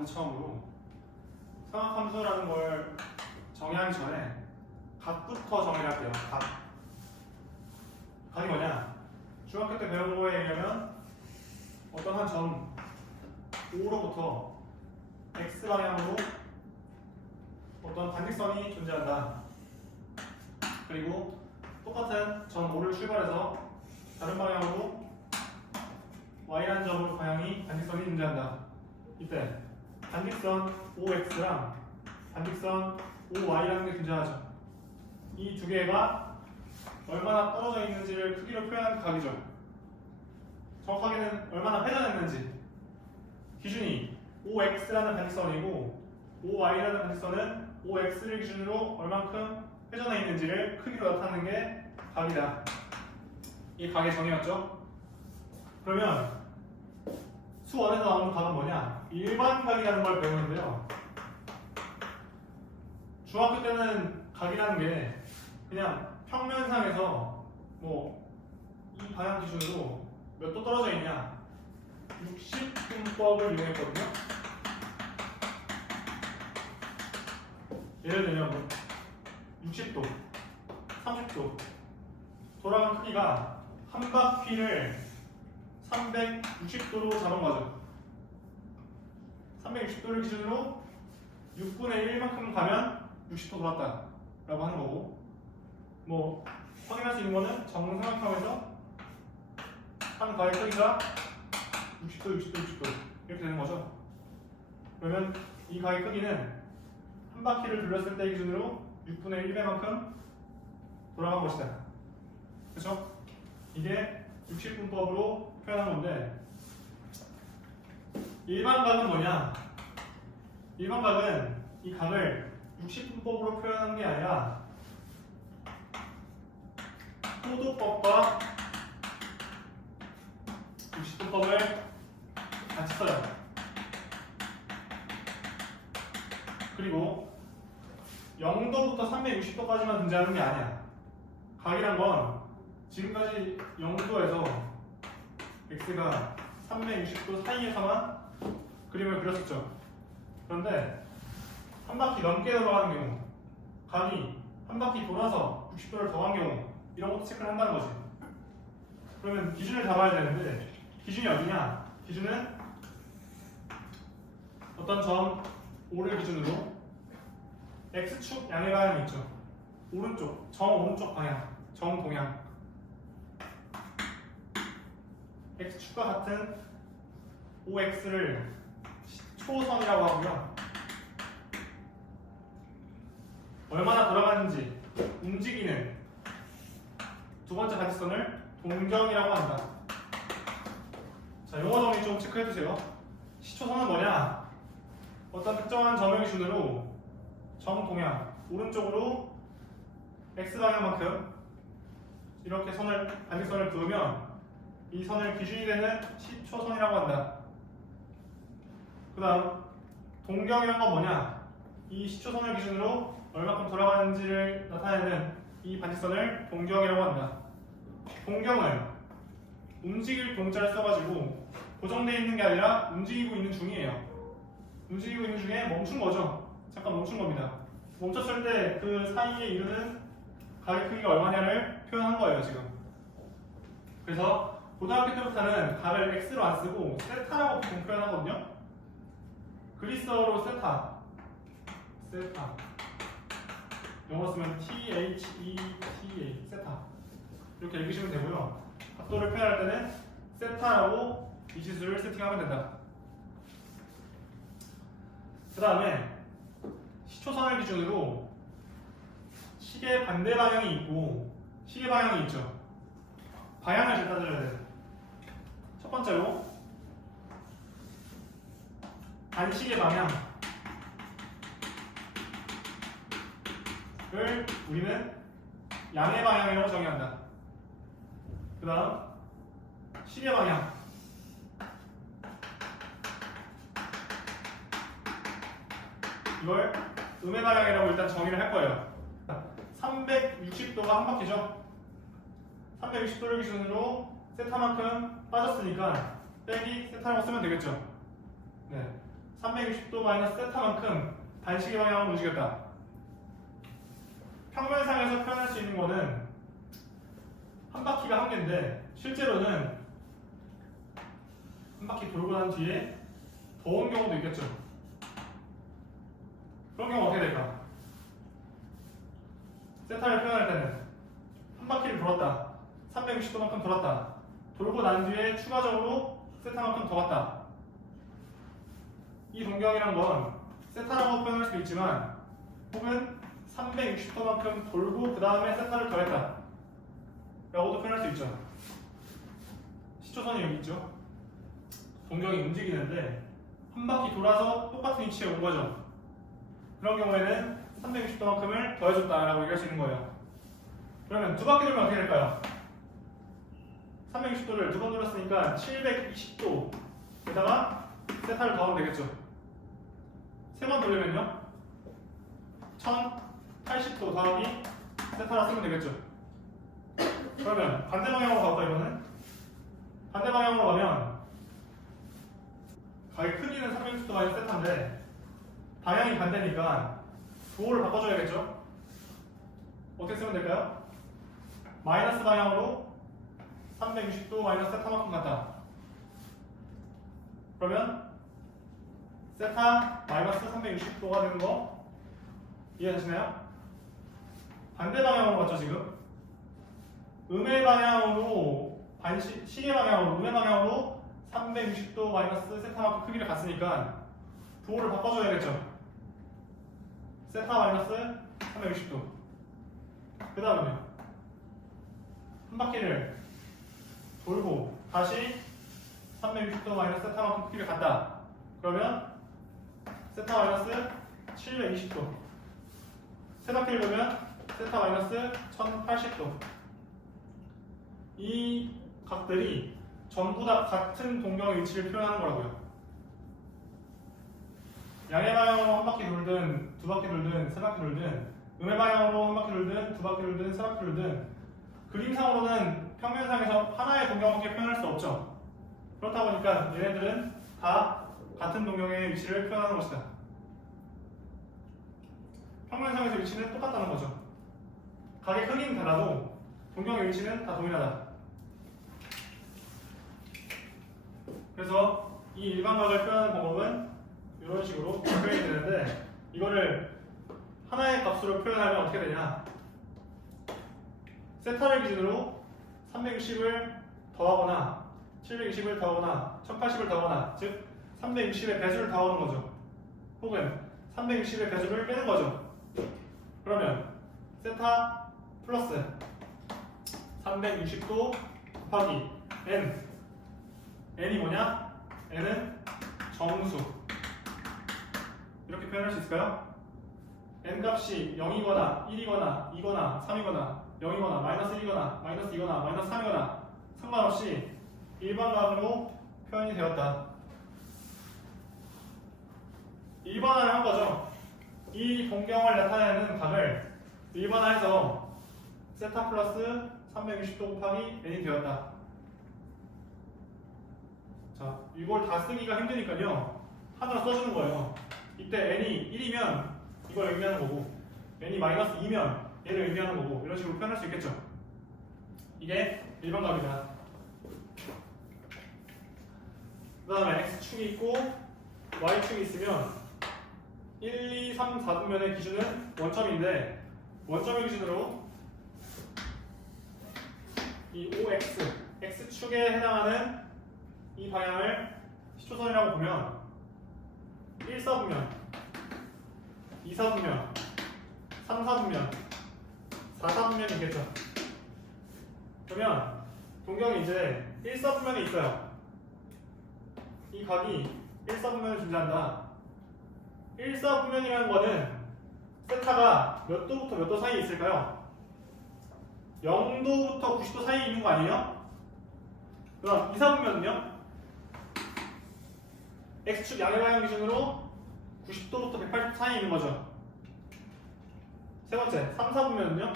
건데 처음으로 삼각함수라는 걸 정의하기 전에 각부터 정의를 할게요. 각이 뭐냐? 중학교 때 배운 거에 의하면 어떤 한 점 O로부터 X 방향으로 어떤 반직선이 존재한다. 그리고 똑같은 점 O를 출발해서 다른 방향으로 Y라는 점으로 방향이 반직선이 존재한다. 이때 반직선 OX랑 반직선 OY라는 게 존재하죠. 이 두 개가 얼마나 떨어져 있는지를 크기로 표현한 각이죠. 정확하게는 얼마나 회전했는지. 기준이 OX라는 반직선이고 OY라는 반직선은 OX를 기준으로 얼만큼 회전해 있는지를 크기로 나타내는 게 각이다. 이 각의 정의였죠. 그러면 수원에서 나오는 각은 뭐냐? 일반각이라는 걸 배우는데요. 중학교 때는 각이라는 게 그냥 평면상에서 뭐 이 방향 기준으로 몇 도 떨어져 있냐 60분법을 이용했거든요. 예를 들면 뭐 60도, 30도 돌아간 크기가 한 바퀴를 360도로 잡은 거죠. 360도를 기준으로 6분의 1만큼 가면 60도 돌았다 라고 하는 거고, 뭐 확인할 수 있는 거는 정삼각형에서 한 가의 크기가 60도, 60도, 60도 이렇게 되는 거죠. 그러면 이 가의 크기는 한 바퀴를 돌렸을 때 기준으로 6분의 1배만큼 돌아간 것이다. 그렇죠? 이게 60분법으로 표현한 건데, 일반각은 뭐냐? 일반각은 이 각을 60분법으로 표현한 게 아니라 호도법과 60분법을 같이 써요. 그리고 0도부터 360도까지만 존재하는 게 아니야. 각이란 건 지금까지 0도에서 x가 360도 사이에서만 그림을 그렸었죠. 그런데 한 바퀴 넘게 돌아가는 경우, 각이 한 바퀴 돌아서 60도를 더한 경우, 이런 것도 체크를 한다는 거지. 그러면 기준을 잡아야 되는데, 기준이 어디냐? 기준은 어떤 점 O를 기준으로 X축 양의 방향이 있죠. 오른쪽, 정 오른쪽 방향, 정 동향. X축과 같은 OX를 초선이라고 하고요. 얼마나 돌아가는지 움직이는 두 번째 반직선을 동경이라고 한다. 자, 용어 정리 좀 체크해주세요. 시초선은 뭐냐? 어떤 특정한 점을 기준으로 정동향, 오른쪽으로 X방향만큼 이렇게 반직선을 그으면 이 선을 기준이 되는 시초선이라고 한다. 그 다음 동경이란 건 뭐냐? 이 시초선을 기준으로 얼마큼 돌아가는지를 나타내는 이 반직선을 동경이라고 한다. 동경은 움직일 동자를 써가지고 고정되어 있는 게 아니라 움직이고 있는 중이에요. 움직이고 있는 중에 멈춘 거죠. 잠깐 멈춘 겁니다. 멈췄을 때 그 사이에 이루는 각의 크기가 얼마냐를 표현한 거예요, 지금. 그래서 고등학교 때부터는 각을 x로 안 쓰고 세타라고 보통 표현하거든요. 그리스어로 세타. 영어로 쓰면 theta, 세타. 이렇게 읽으시면 되고요. 각도를 표현할 때는 세타라고 이 지수를 세팅하면 된다. 그 다음에 시초선을 기준으로 시계 반대 방향이 있고 시계 방향이 있죠. 방향을 잘 따져야 돼요. 첫 번째로 반시계 방향을 우리는 양의 방향이라고 정의한다. 그 다음 시계 방향, 이걸 음의 방향이라고 일단 정의를 할 거예요. 360도가 한 바퀴죠. 360도를 기준으로 세타만큼 빠졌으니까 빼기 세타라고 쓰면 되겠죠. 네, 360도 마이너스 세타만큼 반시계 방향으로 움직였다. 평면상에서 표현할 수 있는 거는 한 바퀴가 한 개인데 실제로는 한 바퀴 돌고 난 뒤에 더 온 경우도 있겠죠. 그런 경우 어떻게 될까? 세타를 표현할 때는 한 바퀴를 돌았다. 360도만큼 돌았다. 돌고 난 뒤에 추가적으로 세타만큼 더 갔다. 이 동경이란 건 세타라고 표현할 수도 있지만 혹은 360도만큼 돌고 그 다음에 세타를 더했다 라고도 표현할 수 있죠. 시초선이 여기 있죠. 동경이 움직이는데 한 바퀴 돌아서 똑같은 위치에 온 거죠. 그런 경우에는 360도만큼을 더해줬다라고 얘기할 수 있는 거예요. 그러면 두 바퀴 돌면 어떻게 될까요? 360도를 두 번 돌았으니까 720도에다가 세타를 더하면 되겠죠. 세 번 돌리면요 1080도 더하기 세타라 쓰면 되겠죠. 그러면 반대 방향으로 가볼까 이거는? 반대 방향으로 가면 가의 크기는 360도가 세타인데 방향이 반대니까 도를 바꿔줘야겠죠. 어떻게 쓰면 될까요? 마이너스 방향으로 360도 마이너스 세타만큼 같다. 그러면 세타 마이너스 360도가 되는 거 이해되시나요? 반대 방향으로 갔죠 지금. 음의 방향으로 시계 방향으로 음의 방향으로 360도 마이너스 세타만큼 크기를 갔으니까 도를 바꿔줘야겠죠. 세타 마이너스 360도. 그 다음에 한 바퀴를 돌고 다시 360도 마이너스 세타만큼 크기를 갔다. 그러면 세타 마이너스 720도. 세 바퀴를 돌면 세타 마이너스 1080도. 이 각들이 전부 다 같은 동경의 위치를 표현하는 거라고요. 양의 방향으로 한 바퀴 돌든 두 바퀴 돌든 세 바퀴 돌든 음의 방향으로 한 바퀴 돌든 두 바퀴 돌든 세 바퀴 돌든 그림상으로는 평면상에서 하나의 동경밖에 표현할 수 없죠. 그렇다 보니까 얘네들은 다 같은 동경의 위치를 표현하는 것이다. 평면상에서 위치는 똑같다는 거죠. 각의 크기는 달라도 동경의 위치는 다 동일하다. 그래서 이 일반각을 표현하는 방법은 이런 식으로 표현이 되는데 이거를 하나의 값으로 표현하면 어떻게 되냐? 세타를 기준으로 360을 더하거나 720을 더하거나 1080을 더하거나 즉 360의 배수를 더하는 거죠. 혹은 360의 배수를 빼는 거죠. 그러면 세타 플러스 360도 곱하기 n. n이 뭐냐? n은 정수. 이렇게 표현할 수 있을까요? n 값이 0이거나 1이거나 2거나 3이거나 0이거나 마이너스 1이거나 마이너스 2거나 마이너스 3이거나 상관없이 일반각으로 표현이 되었다. 일반화를 한 거죠. 이 동경을 나타내는 각을 일반화해서 세타 플러스 360도 곱하기 n이 되었다. 자, 이걸 다 쓰기가 힘드니까요. 하나 써주는 거예요. 이때 n이 1이면 이걸 의미하는 거고 n이 마이너스 2면 얘를 의미하는 거고 이런 식으로 표현할 수 있겠죠. 이게 일반각이다. 그 다음에 x축이 있고 y축이 있으면 1, 2, 3, 4분면의 기준은 원점인데 원점의 기준으로 이 OX, x축에 해당하는 이 방향을 시초선이라고 보면 1사분면, 2사분면, 3사분면, 4사분면이 있겠죠. 그러면 동경이 이제 1사분면이 있어요. 이 각이 1사분면을 존재한다. 1사분면이라는 거는 세타가 몇 도부터 몇 도 사이에 있을까요? 0도부터 90도 사이에 있는 거 아니에요? 그럼 2사분면은요? x축 양의 방향 기준으로 90도부터 180도 사이에 있는 거죠. 세 번째, 3사분면은요?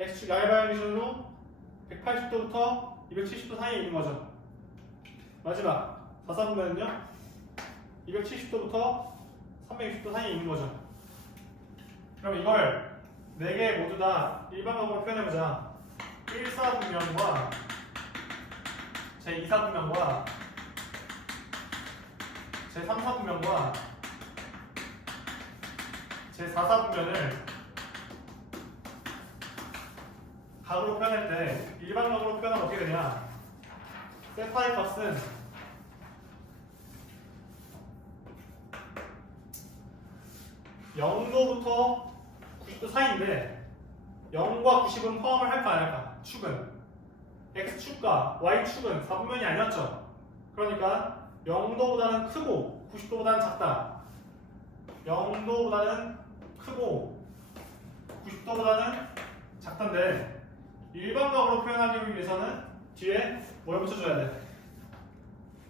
x축 양의 방향 기준으로 180도부터 270도 사이에 있는 거죠. 마지막, 4사분면은요? 270도부터 360도 사이에 있는 거죠. 그럼 이걸 4개 모두 다 일반각으로 표현해보자. 1사분면과 제2사분면과 제3사분면과 제4사분면을 각으로 표현할 때 일반각으로 표현하면 어떻게 되냐? 세타의 값은 (0도부터) 90도 사이인데 0과 90은 포함을 할까 안 할까? 축은 x축과 y축은 4분면이 아니었죠. 그러니까 0도보다는 크고 90도보다는 작다. 0도보다는 크고 90도보다는 작던데 일반각으로 표현하기 위해서는 뒤에 뭘 붙여줘야 돼?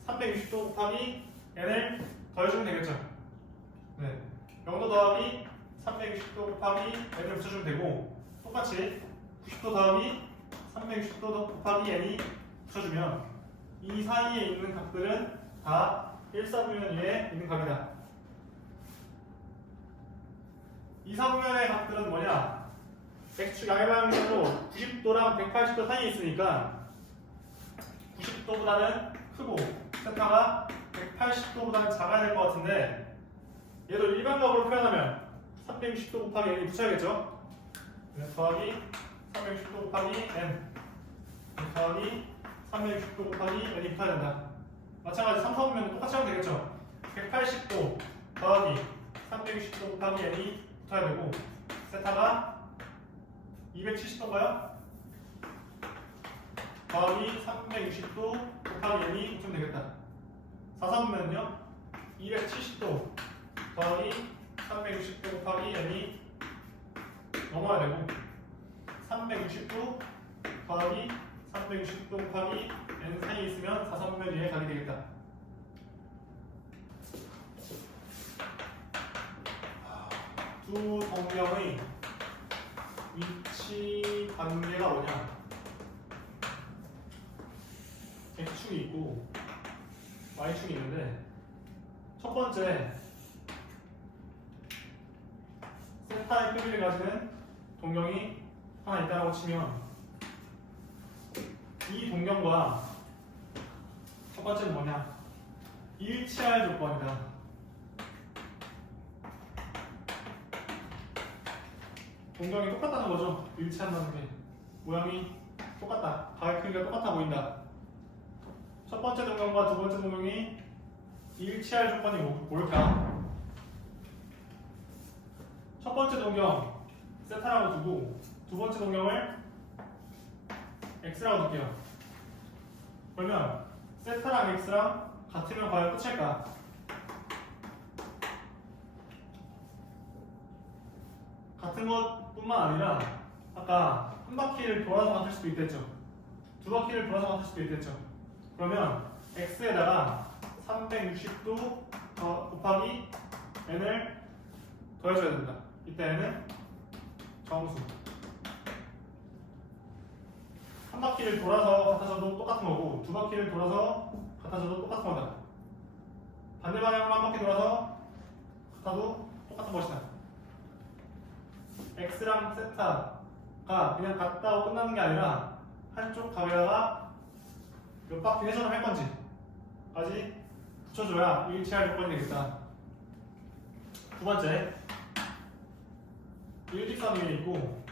360도 곱하기 n을 더해주면 되겠죠. 네. 0도 더하기 360도 곱하기 n을 붙여주면 되고, 똑같이 90도 더하기 360도 곱하기 n이 붙여주면 이 사이에 있는 각들은 다 1사분면 위에 있는 각이다. 2사분면의 각들은 뭐냐? x축 양의 방향으로 90도랑 180도 사이에 있으니까 90도보다는 크고 세타가 180도보다는 작아야 될 것 같은데, 얘도 일반각으로 표현하면 360도 곱하기 n이 붙여야겠죠? 더하기 360도 곱하기 n 더하기 360도 곱하기 n이 붙어야 된다. 마찬가지 3사분면도 똑같이 하면 되겠죠? 180도 더하기 360도 곱하기 n이 붙어야 되고, 세타가 270도인가요? 더하기 360도 곱하기 n이 붙으면 되겠다. 4사분면은요? 270도 더하기 360도 곱하기 n이 넘어야 되고, 360도 더하기 360도 곱하기 n 사이에 있으면 4사분면 위에 각이 되겠다. 두 동경의 위치 관계가 뭐냐? x축이 있고 y축이 있는데, 첫 번째 세타의 크기를 가지는 동경이 하나 있다고 치면, 이 동경과 첫 번째는 뭐냐? 일치할 조건이다. 동경이 똑같다는 거죠. 일치한다는 게 모양이 똑같다. 가의 크기가 똑같아 보인다. 첫 번째 동경과 두 번째 동경이 일치할 조건이 뭘까? 첫 번째 동경 세타라고 두고 두 번째 동경을 x라고 둘게요. 그러면 세타랑 x랑 같으면 과연 끝일까? 같은 것뿐만 아니라 아까 한 바퀴를 돌아서 같을 수도 있겠죠. 두 바퀴를 돌아서 같을 수도 있겠죠. 그러면 x에다가 360도 곱하기 n을 더해줘야 된다. 이때 n은 정수. 한 바퀴를 돌아서 같아져도 똑같은 거고, 두 바퀴를 돌아서 같아져도 똑같은 거다. 반대 방향으로 한 바퀴 돌아서 같아도 똑같은 것이다. x랑 세타가 그냥 같다고 끝나는 게 아니라 한쪽 값에다가 몇 바퀴 회전을 할 건지 까지 붙여줘야 일치할 조건이 되겠다. 두 번째, 일직선 위에 있고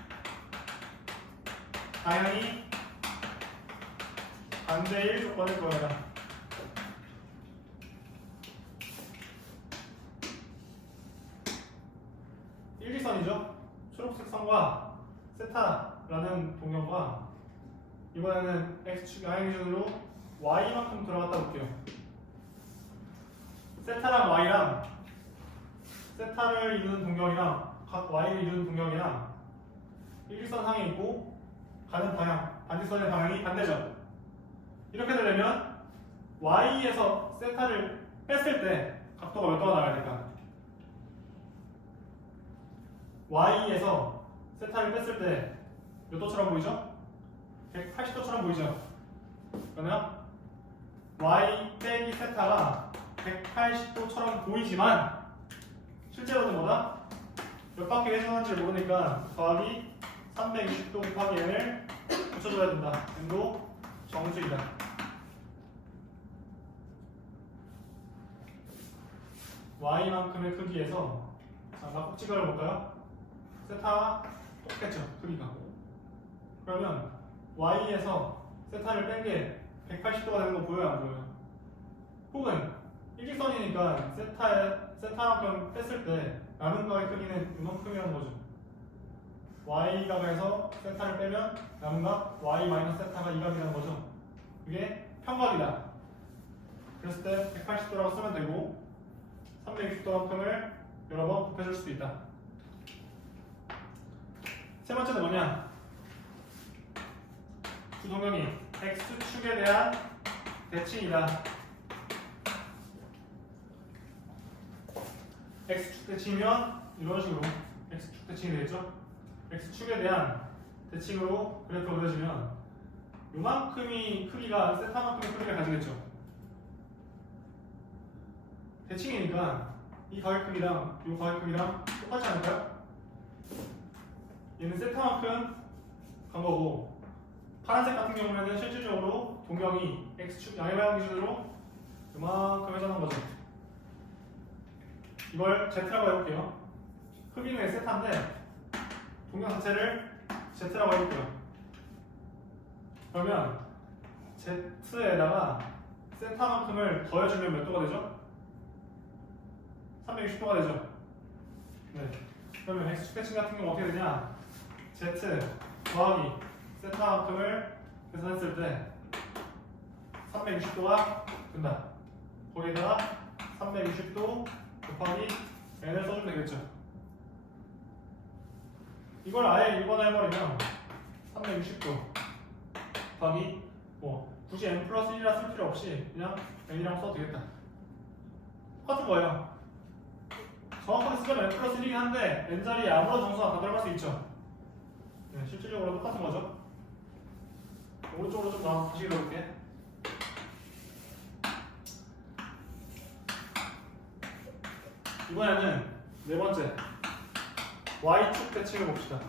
방향이 반대일 조건을 구해라. 일직선이죠. 초록색 선과 세타라는 동경과 이번에는 x축 양의 기준으로 y만큼 들어갔다 볼게요. 세타랑 y랑 세타를 이루는 동경이랑 각 y를 이루는 동경이랑 일직선 상에 있고 가는 방향, 반지선의 방향이 반대죠. 이렇게 되려면 y에서 세타를 뺐을 때 각도가 몇 도가 나와야 될까? y에서 세타를 뺐을 때 몇 도처럼 보이죠? 180도처럼 보이죠? 그러면 y 빼기 세타가 180도처럼 보이지만 실제로는 뭐다? 몇 바퀴 회전하는지를 모르니까 더하기 360도 곱하기 n을 붙여줘야 된다. n도 정수이다. y만큼의 크기에서 자, 막국지각을 볼까요? 세타와 똑같겠죠, 크기가. 그러면 y에서 세타를 뺀 게 180도가 되는 거 보여요, 안 보여요? 혹은 일직선이니까 세타만큼 뺐을 때 남은 각의 크기는 이만큼이라는 거죠. y각에서 세타를 빼면 남은 각 y-세타가 2각이라는 거죠. 이게 평각이다. 그랬을 때 180도라고 쓰면 되고 360도만큼을 여러 번 곱해줄 수도 있다. 세 번째는 뭐냐? 두 동경이 x축에 대한 대칭이다. x축 대칭이면 이런 식으로 x축 대칭이 되겠죠? x축에 대한 대칭으로 그래프가 그려지면 요만큼이 크기가 세타만큼의 크기를 가지겠죠? 대칭이니까 이 가격 크기랑 이 가격 크기랑 똑같지 않을까요? 얘는 세타만큼 간 거고 파란색 같은 경우에는 실질적으로 동경이 x축 양의 방향 기준으로 요만큼 회전한 거죠. 이걸 z라고 해볼게요. 크기는 세타인데 동경 자체를 z라고 해볼게요. 그러면 z에다가 세타만큼을 더해주면 몇 도가 되죠? 360도가 되죠. 네. 그러면 x축 대칭 같은 경우 어떻게 되냐? z 더하기 세타만큼을 계산했을 때 360도가 된다. 거기다가 360도 곱하기 n을 써주면 되겠죠. 이걸 아예 1번에 해버리면 360도 곱하기 굳이 n 플러스 1이라 쓸 필요 없이 그냥 n이라고 써도 되겠다. 똑같은 거예요. 정확하게 쓰자면 n 플러스 1이긴 한데 n 자리에 아무런 정수가 다 들어갈 수 있죠. 네, 실질적으로 똑같은 거죠. 오른쪽으로 좀 나와서 다시 그려볼게. 이번에는 네 번째 y축 대칭을 봅시다.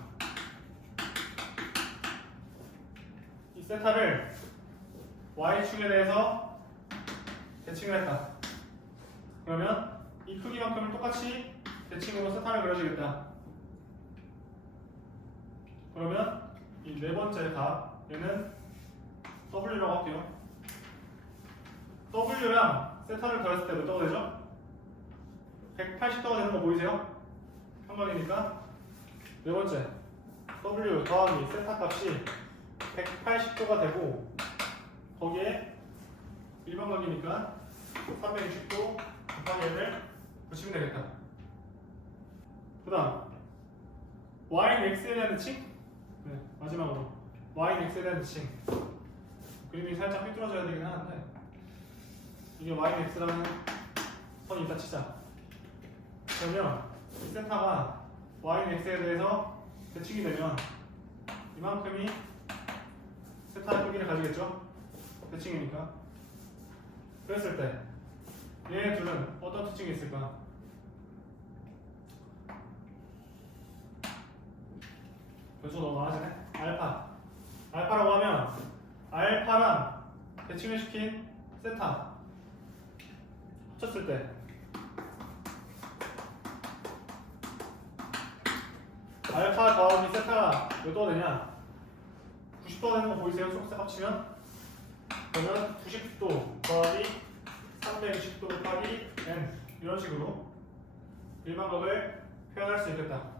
이 세타를 y축에 대해서 대칭을 했다. 그러면 이 크기만큼을 똑같이 대칭으로 세타를 그려주겠다. 그러면 이 네 번째 각 얘는 w라고 할게요. w랑 세타를 더했을 때 몇 도가 되죠? 180도가 되는 거 보이세요? 평각이니까 네 번째 w 더하기 세타 값이 180도가 되고 거기에 일반각이니까 360도 곱하기 n을 붙이면 되겠다. 그 다음 y는 x에 대한 대칭? 네, 마지막으로 y는 x에 대한 대칭. 그림이 살짝 삐뚤어져야 되긴 하는데 이게 y는 x라는 선이 있다 치자. 그러면 이 세타가 y는 x에 대해서 대칭이 되면 이만큼이 세타의 크기를 가지겠죠? 대칭이니까. 그랬을 때 얘네 둘은 어떤 특징이 있을까? 변수가 너무 많아지네. 알파라고 하면 알파랑 대칭을 시킨 세타 합쳤을 때 알파 더하기 세타가 몇 도가 되냐? 90도가 되는 거 보이세요? 초록색 합치면? 그러면 90도 더하기 360도 곱하기 n 이런 식으로 일반각을 표현할 수 있겠다.